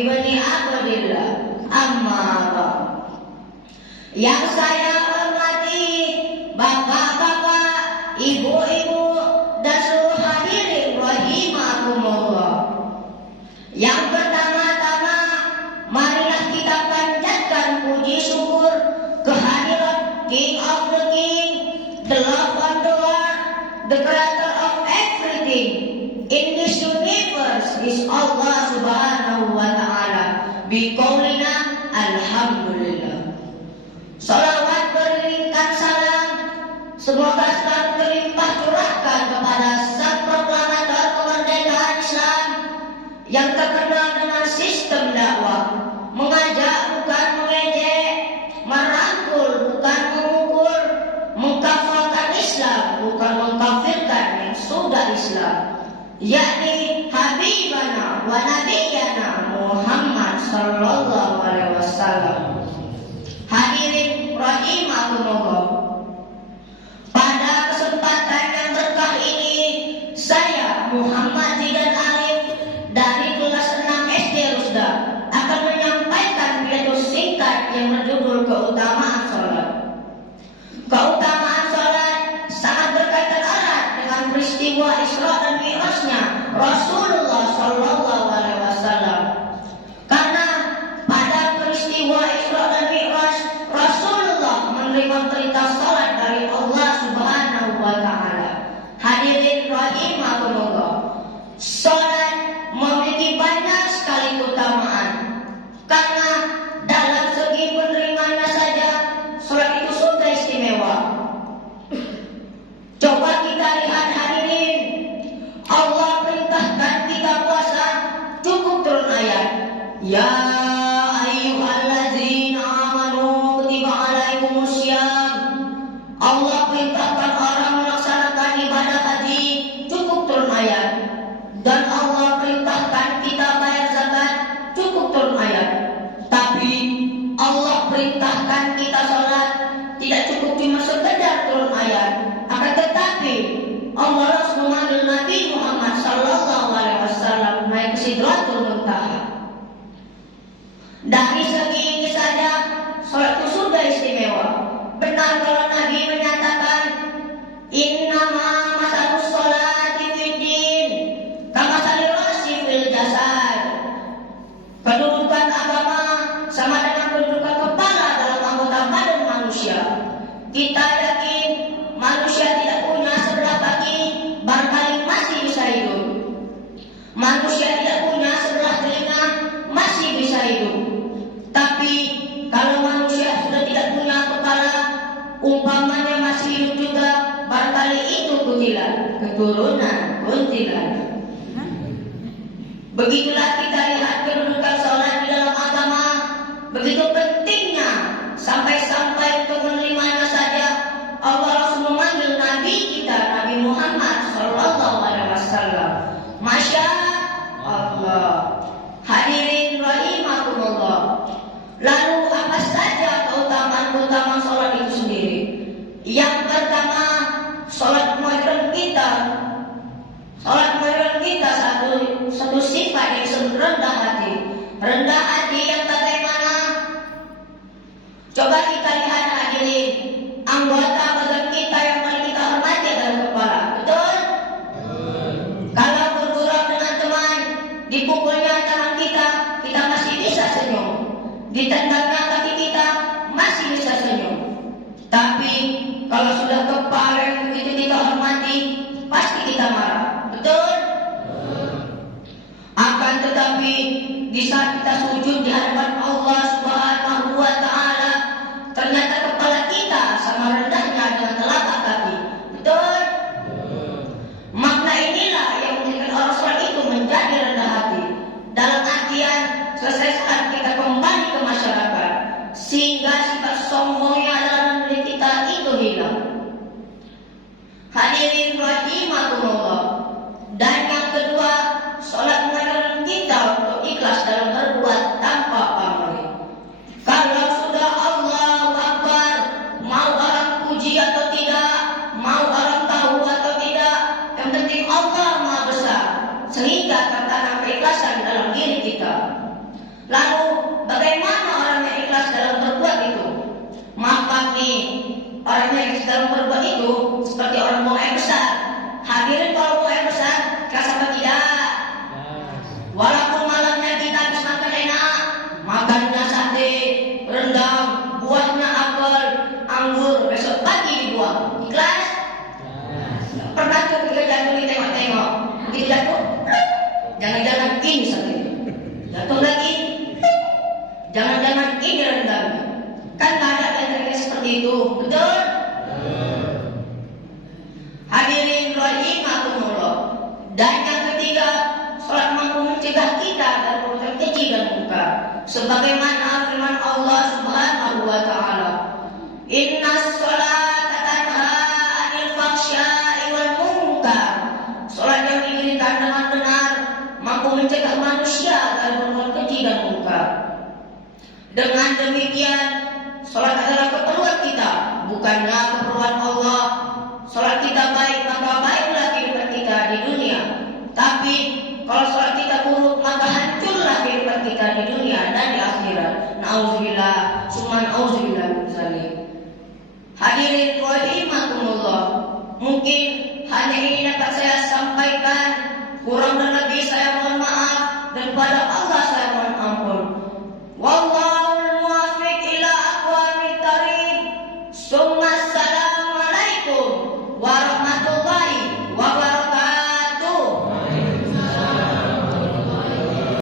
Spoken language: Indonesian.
ibni abdillah amma ba'd. Yang saya hormati bapak-bapak, ibu-ibu, dan seluruh hadirin rahimakumullah. Yang pertama-tama, marilah kita panjatkan puji syukur kehadirat King of the King, the Lord of the Lord, the Creator of everything in this universe is Allah Subhanahu wa Ta'ala. Biqaulina alhamdulillah. Salawat beriringkan salam semoga selalu berlimpah curahkan kepada sang proklamator kemerdekaan Islam yang terkenal dengan sistem dakwah, mengajak bukan mengejek, merangkul bukan memukul, mengkafirkan Islam bukan mengkafirkan yang sudah Islam, yakni Habibana wa Nabiyana Muhammad sallallahu alaihi wasallam. Hadirin rahimakumullah, pada kesempatan yang berkah ini saya Muhammad Zidan Alif dari kelas 6 SD Rusda akan menyampaikan pidato singkat yang berjudul keutamaan sholat. Keutamaan sholat sangat berkaitan erat dengan peristiwa Isra dan Mi'rajnya Rasulullah sallallahu alaihi wasallam. Karena pada peristiwa Isra dan Mi'raj Rasulullah menerima perintah salat dari Allah Subhanahu wa Ta'ala. Hadirin rahimakumullah, salat memiliki banyak sekali keutamaan. Karena dalam segi penerimanya saja salat itu sudah istimewa. Coba kita lihat hadirin, Allah perintahkan kita puasa, cukup turun ayat, ya ayyuhallazina amanu kutiba alaikumussyam. Allah perintahkan orang melaksanakan ibadah haji, cukup turun ayat. Dan Allah perintahkan kita bayar zakat, cukup turun ayat. Tapi Allah perintahkan kita sholat, tidak cukup cuma sekedar turun ayat. Akan tetapi Allah harus memanggil Nabi Muhammad sallallahu alaihi wasallam naik ke Sidratul Muntaha. Dari segi ini saja sholat itu sudah istimewa. Benar kalau Nabi menyatakan innama masalus sholati fid din kamathali ra'si fil jasad. Kedudukan agama sama dengan kedudukan kepala dalam anggota badan manusia. Kita yakin manusia tidak punya sebelah kaki, barangkali masih bisa hidup. Manusia tidak punya sebelah telinga, masih bisa hidup. Tapi kalau manusia sudah tidak punya kepala, umpamanya masih hidup juga, barangkali itu kutilan, keturunan kuntilanak. Begitulah kita lihat kedudukan sholat di dalam agama, begitu pentingnya, sampai-sampai untuk menerimanya saja Allah langsung memanggil Nabi kita, Nabi Muhammad sallallahu alaihi wasallam. Masya Allah. Hadirin rahimakumullah. Lalu apa saja keutamaan-keutamaan sholat itu sendiri? Yang pertama, sholat modern kita. Sholat modern kita satu sifat yang disebut rendah hati. Rendah hati yang bagaimana? Coba kita lihat hadirin, anggota badan kita yang paling kita hormati adalah kepala, betul? Kalau bergurau dengan teman, dipukulnya tangan kita masih bisa senyum. Ditendangnya kaki kita masih bisa senyum. Tapi kalau sudah kepala yang begitu kita hormati, pasti kita marah, betul? Akan tetapi di saat kita sujud di hadapan Allah Subhanahu wa Ta'ala, ternyata kepala kita sama rendahnya dengan telapak kaki, betul? Makna inilah yang menjadikan orang sholat itu menjadi rendah hati. Dalam artian selesai saat kita kembali ke masyarakat, sehingga sifat sombongnya dalam diri kita itu hilang. Hadirin rahimakumullah. Dan yang kedua, sholat mengajarkan kita untuk ikhlas dalam berbuat tanpa pamrih. dalam berbuat itu seperti orang buang air besar. Hadirin, kalau buang air besar, keras apa tidak? Walaupun malamnya kita habis makan enak, makannya sate, rendang, buahnya apel, anggur, besok pagi dibuang. Ikhlas? Pernah tuh kita jatuh di tengok-tengok, begitu jatuh, jangan-jangan ini sate, jatuh lagi, jangan-jangan ini rendangnya. Kan nggak ada kata-kata seperti itu, betul? Hadirin rahimakumullah. Dan yang ketiga, salat mampu mencegah kita dari perbuatan keji dan munkar. Sebagaimana firman Allah Subhanahu wa taala, "Innas sholata tanha 'anil fahsya'i wal munkar." Salat yang didirikan dengan benar mampu mencegah manusia dari perbuatan keji dan munkar. Dengan demikian, salat adalah keperluan kita, bukannya keperluan Allah. Salat kita baik, maka baiklah kehidupan kita di dunia. Tapi kalau salat kita buruk, maka hancurlah kehidupan kita di dunia dan di akhirat. Nauzubillah, summa nauzubillah min dzalik. Hadirin rahimakumullah, mungkin hanya ini dapat saya sampaikan. Kurang dan lebih saya mohon maaf, dan pada